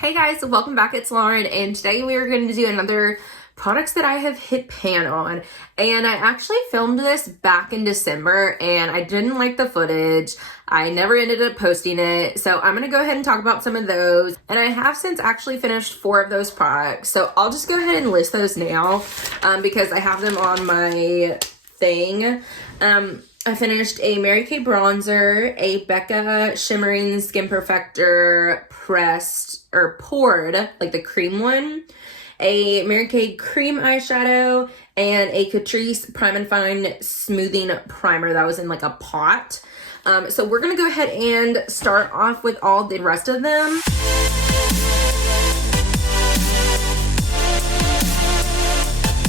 Hey guys, welcome back. It's Lauren, and today we are going to do another products that I have hit pan on. And I actually filmed this back in December and I didn't like the footage. I never ended up posting it. So I'm going to go ahead and talk about some of those. And I have since actually finished 4 of those products. So I'll just go ahead and list those now because I have them on my thing. I finished a Mary Kay bronzer, a Becca shimmering skin perfector pressed or poured, like the cream one, a Mary Kay cream eyeshadow, and a Catrice Prime and Fine smoothing primer that was in like a pot. So we're gonna go ahead and start off with all the rest of them.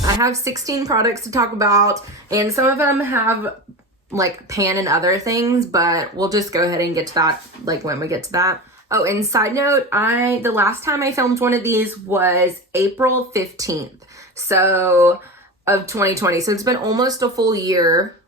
I have 16 products to talk about, and some of them have like pan and other things, but we'll just go ahead and get to that like when we get to that. Oh, and side note, the last time I filmed one of these was April 15th, so of 2020. So it's been almost a full year.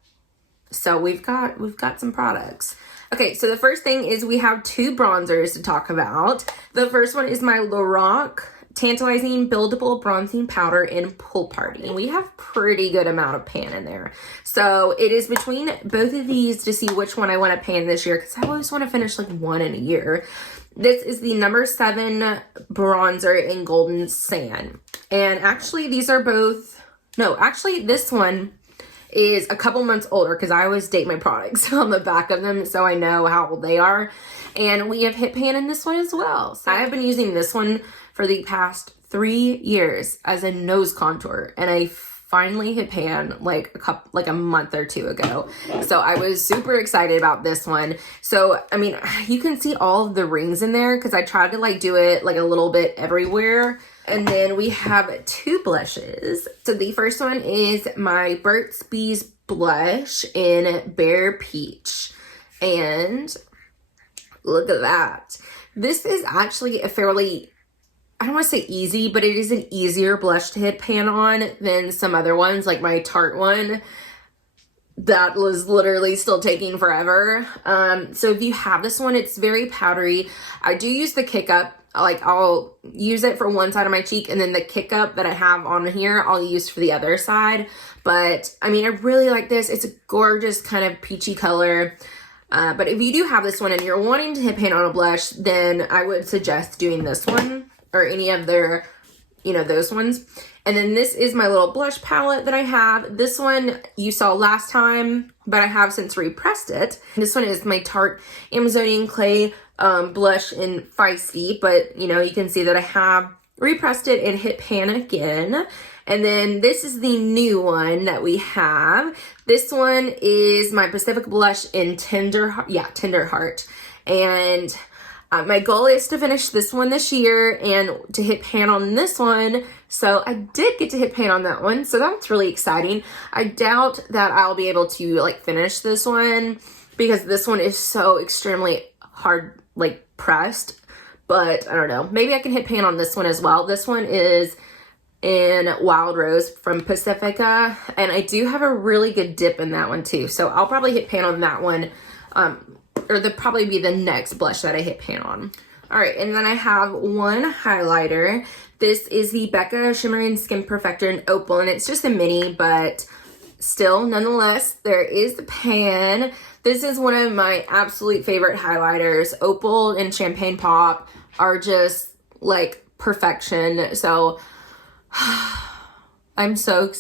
So we've got some products. Okay, so the first thing is we have 2 bronzers to talk about. The first one is my Lorac Tantalizing Buildable Bronzing Powder in Pool Party. And we have pretty good amount of pan in there. So it is between both of these to see which one I want to pan this year, because I always want to finish like one in a year. This is the number 7 bronzer in Golden Sand. And actually these are both, no, actually this one is a couple months older because I always date my products on the back of them so I know how old they are. And we have hit pan in this one as well. So I have been using this one for the past 3 years as a nose contour, and I finally hit pan like a month or 2 ago. So I was super excited about this one. So I mean, you can see all of the rings in there because I tried to like do it like a little bit everywhere. And then we have 2 blushes. So the first one is my Burt's Bees blush in Bare Peach, and look at that. This is actually a fairly, I don't want to say easy, but it is an easier blush to hit pan on than some other ones, like my Tarte one. That was literally still taking forever. So if you have this one, it's very powdery. I do use the Kick Up. Like I'll use it for one side of my cheek, and then the Kick Up that I have on here, I'll use for the other side. But I mean, I really like this. It's a gorgeous kind of peachy color. But if you do have this one and you're wanting to hit pan on a blush, then I would suggest doing this one or any of their, you know, those ones. And then this is my little blush palette that I have. This one you saw last time, but I have since repressed it. This one is my Tarte Amazonian Clay blush in Feisty, but you know, you can see that I have repressed it and hit pan again. And then this is the new one that we have. This one is my Pacific blush in Tender Heart. And my goal is to finish this one this year and to hit pan on this one. So I did get to hit pan on that one. So that's really exciting. I doubt that I'll be able to like finish this one because this one is so extremely hard, like pressed. But I don't know. Maybe I can hit pan on this one as well. This one is in Wild Rose from Pacifica. And I do have a really good dip in that one too. So I'll probably hit pan on that one. Or probably be the next blush that I hit pan on. All right, and then I have one highlighter. This is the Becca Shimmering Skin Perfector in Opal, and it's just a mini, but still, nonetheless, there is the pan. This is one of my absolute favorite highlighters. Opal and Champagne Pop are just like perfection. So I'm so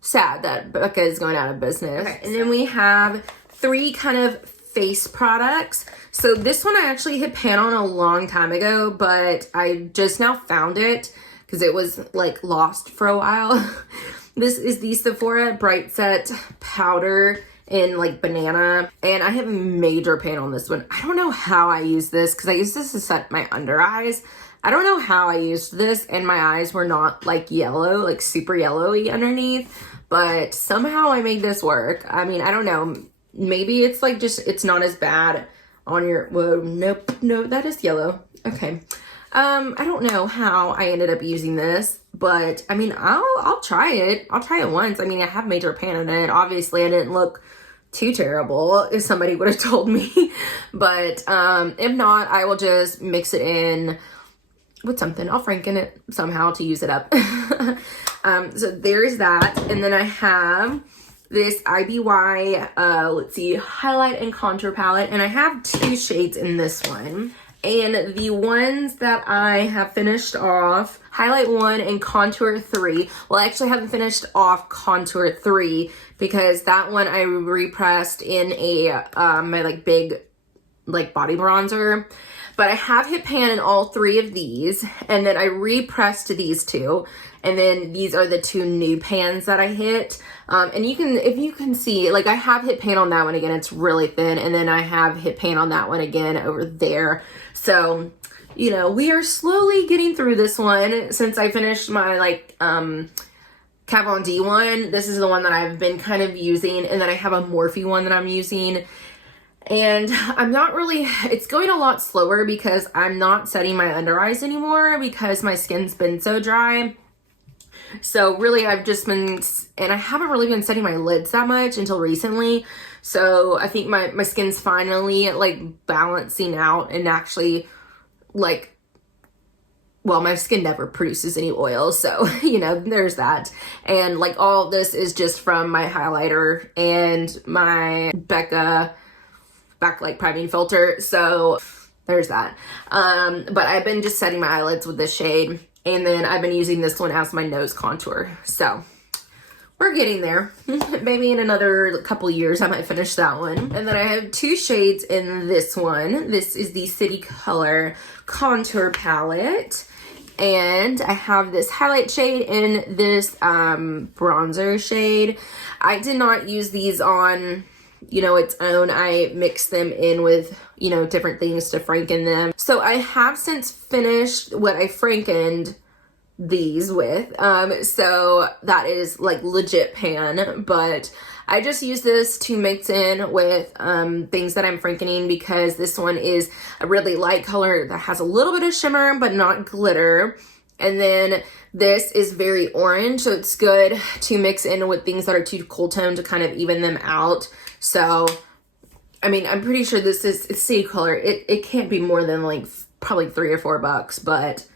sad that Becca is going out of business. Okay, and then we have 3 kind of face products. So this one I actually hit pan on a long time ago, but I just now found it because it was like lost for a while. This is the Sephora Bright Set powder in like banana, and I have a major pan on this one. I don't know how I used this because I used this to set my under eyes. I don't know how I used this, and my eyes were not like yellow, like super yellowy underneath, but somehow I made this work. I mean, I don't know. Maybe it's like just, it's not as bad on your, whoa, nope, no, that is yellow. Okay. I don't know how I ended up using this, but I mean, I'll try it. I'll try it once. I mean, I have major pan in it. Obviously, I didn't look too terrible if somebody would have told me. But if not, I will just mix it in with something. I'll franken it somehow to use it up. So there's that. And then I have this IBY, let's see, highlight and contour palette. And I have 2 shades in this one. And the ones that I have finished off, highlight 1 and contour 3. Well, I actually haven't finished off contour 3 because that one I repressed in a, my like big like body bronzer. But I have hit pan in all 3 of these, and then I repressed these 2. And then these are the 2 new pans that I hit. And you can, if you can see, like I have hit pan on that one again, it's really thin. And then I have hit pan on that one again over there. So, you know, we are slowly getting through this one since I finished my like, Kat Von D one. This is the one that I've been kind of using. And then I have a Morphe one that I'm using. And I'm not really, it's going a lot slower because I'm not setting my under eyes anymore because my skin's been so dry. So really I've just been, and I haven't really been setting my lids that much until recently. So I think my skin's finally like balancing out and actually like, well, my skin never produces any oil. So, you know, there's that. And like all of this is just from my highlighter and my Becca backlight priming filter. So there's that. But I've been just setting my eyelids with this shade. And then I've been using this one as my nose contour. So we're getting there. Maybe in another couple years I might finish that one. And then I have 2 shades in this one. This is the City Color Contour Palette. And I have this highlight shade and this bronzer shade. I did not use these on, you know, its own. I mixed them in with, you know, different things to franken them. So I have since finished what I frankened these with. So that is like legit pan, but I just use this to mix in with things that I'm frankening because this one is a really light color that has a little bit of shimmer, but not glitter. And then this is very orange, so it's good to mix in with things that are too cool toned to kind of even them out. So, I mean, I'm pretty sure this is, it's City Color. It can't be more than like probably $3 or $4, but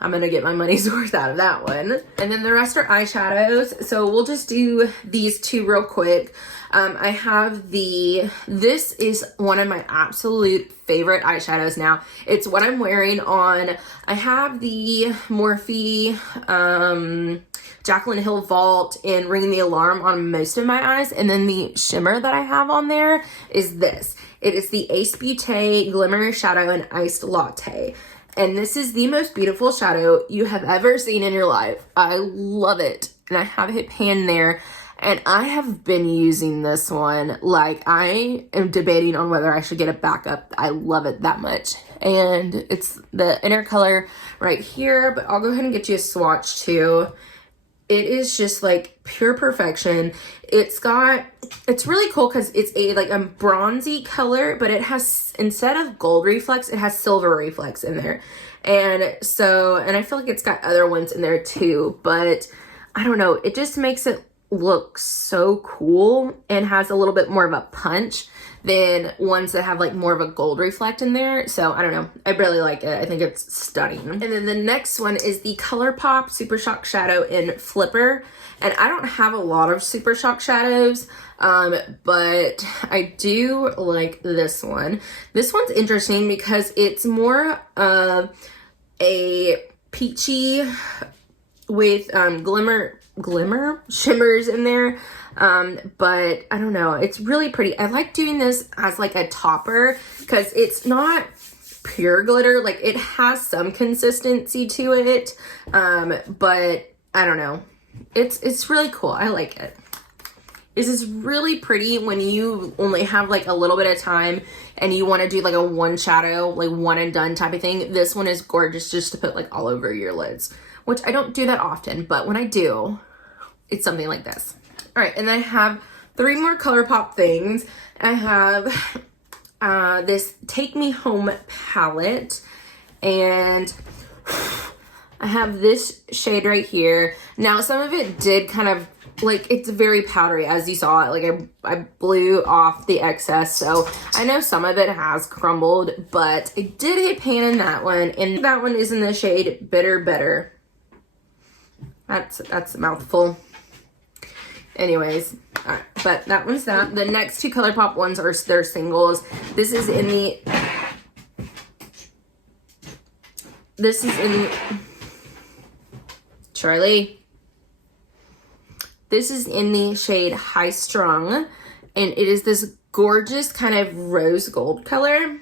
I'm gonna get my money's worth out of that one. And then the rest are eyeshadows. So we'll just do these 2 real quick. I have this is one of my absolute favorite eyeshadows now. It's what I'm wearing on, I have the Morphe, Jaclyn Hill Vault and Ringing the Alarm on most of my eyes. And then the shimmer that I have on there is this. It is the Ace Beaute Glimmer Shadow and Iced Latte. And this is the most beautiful shadow you have ever seen in your life. I love it. And I have hit pan there. And I have been using this one. Like, I am debating on whether I should get a backup. I love it that much. And it's the inner color right here. But I'll go ahead and get you a swatch too. It is just like pure perfection. It's really cool because it's a bronzy color, but it has, instead of gold reflex, it has silver reflex in there. And so, and I feel like it's got other ones in there too, but I don't know. It just makes it look so cool and has a little bit more of a punch than ones that have like more of a gold reflect in there. So I don't know, I really like it. I think it's stunning. And then the next one is the Colourpop Super Shock Shadow in Flipper. And I don't have a lot of Super Shock shadows, but I do like this one. This one's interesting because it's more of a peachy with glimmer shimmers in there. But I don't know, it's really pretty. I like doing this as like a topper because it's not pure glitter. Like, it has some consistency to it, but I don't know, it's really cool. I like it. This is really pretty when you only have like a little bit of time and you want to do like a one shadow, like one and done type of thing. This one is gorgeous just to put like all over your lids, which I don't do that often, but when I do, it's something like this. All right, and then I have 3 more Colourpop things. I have this Take Me Home palette, and I have this shade right here. Now, some of it did kind of, like, it's very powdery, as you saw. Like, I blew off the excess, so I know some of it has crumbled, but I did hit pan in that one, and that one is in the shade Bitter Better. That's a mouthful. Anyways, but that one's that. The next two Colourpop ones are their singles. This is in Charlie. This is in the shade High Strung, and it is this gorgeous kind of rose gold color.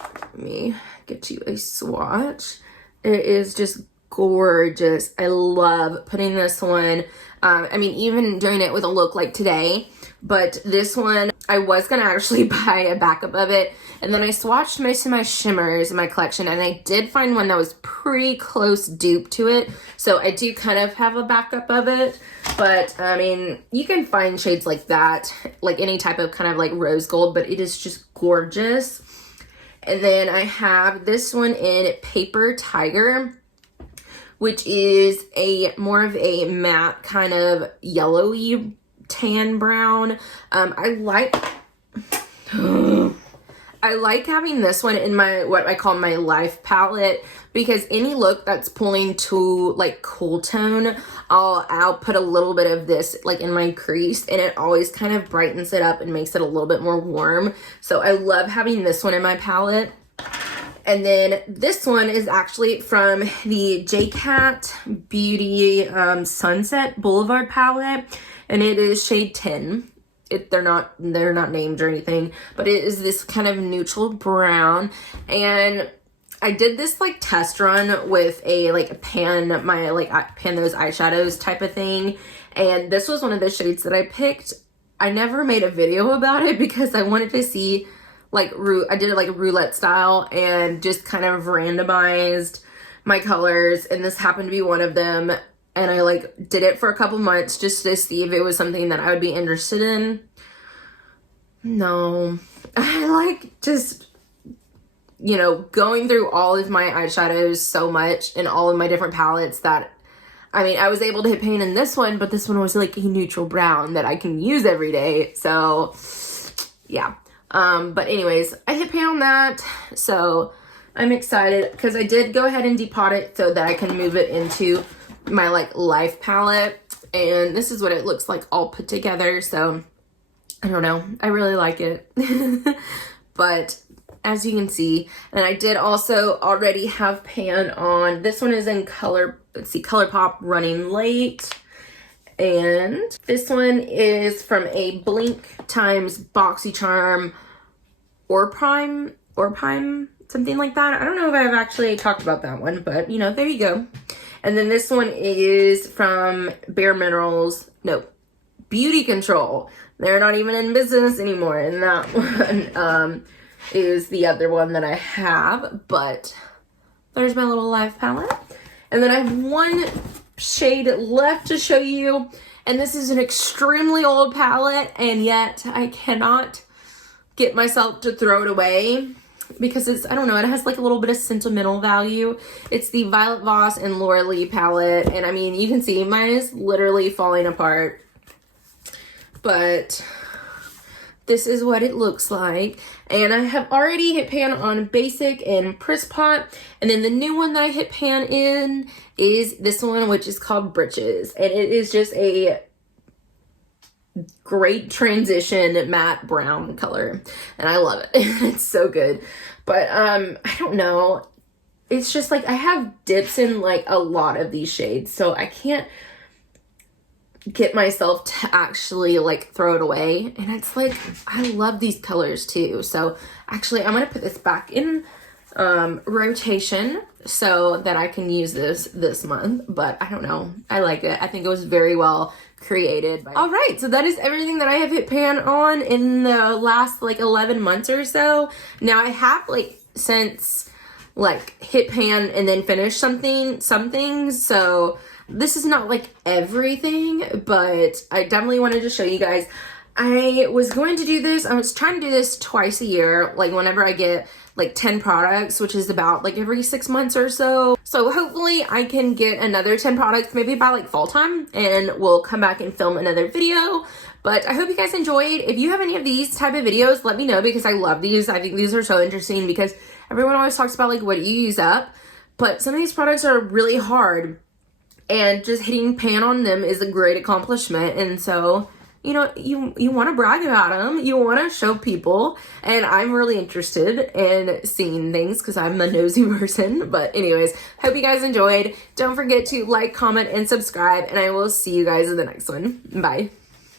Let me get you a swatch. It is just gorgeous. I love putting this one. I mean, even doing it with a look like today, but this one, I was gonna actually buy a backup of it, and then I swatched most of my shimmers in my collection, and I did find one that was pretty close dupe to it, so I do kind of have a backup of it. But I mean, you can find shades like that, like any type of kind of like rose gold, but it is just gorgeous. And then I have this one in Paper Tiger, which is more of a matte kind of yellowy tan brown. I like having this one in my, what I call my life palette, because any look that's pulling to like cool tone, I'll put a little bit of this like in my crease, and it always kind of brightens it up and makes it a little bit more warm. So I love having this one in my palette. And then this one is actually from the Beaute Sunset Boulevard palette, and it is shade 10. They're not named or anything, but it is this kind of neutral brown. And I did this like test run with a pan those eyeshadows type of thing, and this was one of the shades that I picked. I never made a video about it because I wanted to see, I did it like roulette style and just kind of randomized my colors, and this happened to be one of them. And I did it for a couple months just to see if it was something that I would be interested in. No, I just, going through all of my eyeshadows so much in all of my different palettes that, I mean, I was able to hit pan in this one, but this one was like a neutral brown that I can use every day. So yeah. But anyways, I hit pan on that. So I'm excited because I did go ahead and depot it so that I can move it into my life palette, and this is what it looks like all put together. So I don't know, I really like it. But as you can see, and I did also already have pan on, this one is in Colourpop Running Late, and this one is from a Blink times BoxyCharm or Prime, something like that. I don't know if I've actually talked about that one, but there you go. And then this one is from Bare Minerals. No, Beauty Control. They're not even in business anymore. And that one is the other one that I have. But there's my little life palette. And then I have one shade left to show you. And this is an extremely old palette. And yet I cannot get myself to throw it away, because it's, I don't know, it has a little bit of sentimental value. It's the Violet Voss and Laura Lee palette, and I mean, you can see mine is literally falling apart, but this is what it looks like. And I have already hit pan on Basic and Press Pot, and then the new one that I hit pan in is this one, which is called Britches, and it is just a great transition matte brown color, and I love it. It's so good. But I don't know, it's just I have dips in a lot of these shades, so I can't get myself to actually throw it away. And it's I love these colors too. So actually I'm gonna put this back in rotation so that I can use this month. But I don't know, I like it. I think it was very well created. All right, so that is everything that I have hit pan on in the last 11 months or so. Now I have since hit pan and then finished some things, so this is not everything, but I definitely wanted to show you guys. I was going to do this, I was trying to do this twice a year, whenever I get like 10 products, which is about like every 6 months or so. So hopefully I can get another 10 products maybe by like fall time, and we'll come back and film another video. But I hope you guys enjoyed. If you have any of these type of videos, let me know, because I love these. I think these are so interesting because everyone always talks about like what you use up, but some of these products are really hard, and just hitting pan on them is a great accomplishment. And so, you know, you want to brag about them, you want to show people, and I'm really interested in seeing things because I'm a nosy person. But anyways, hope you guys enjoyed. Don't forget to like, comment, and subscribe, and I will see you guys in the next one. Bye.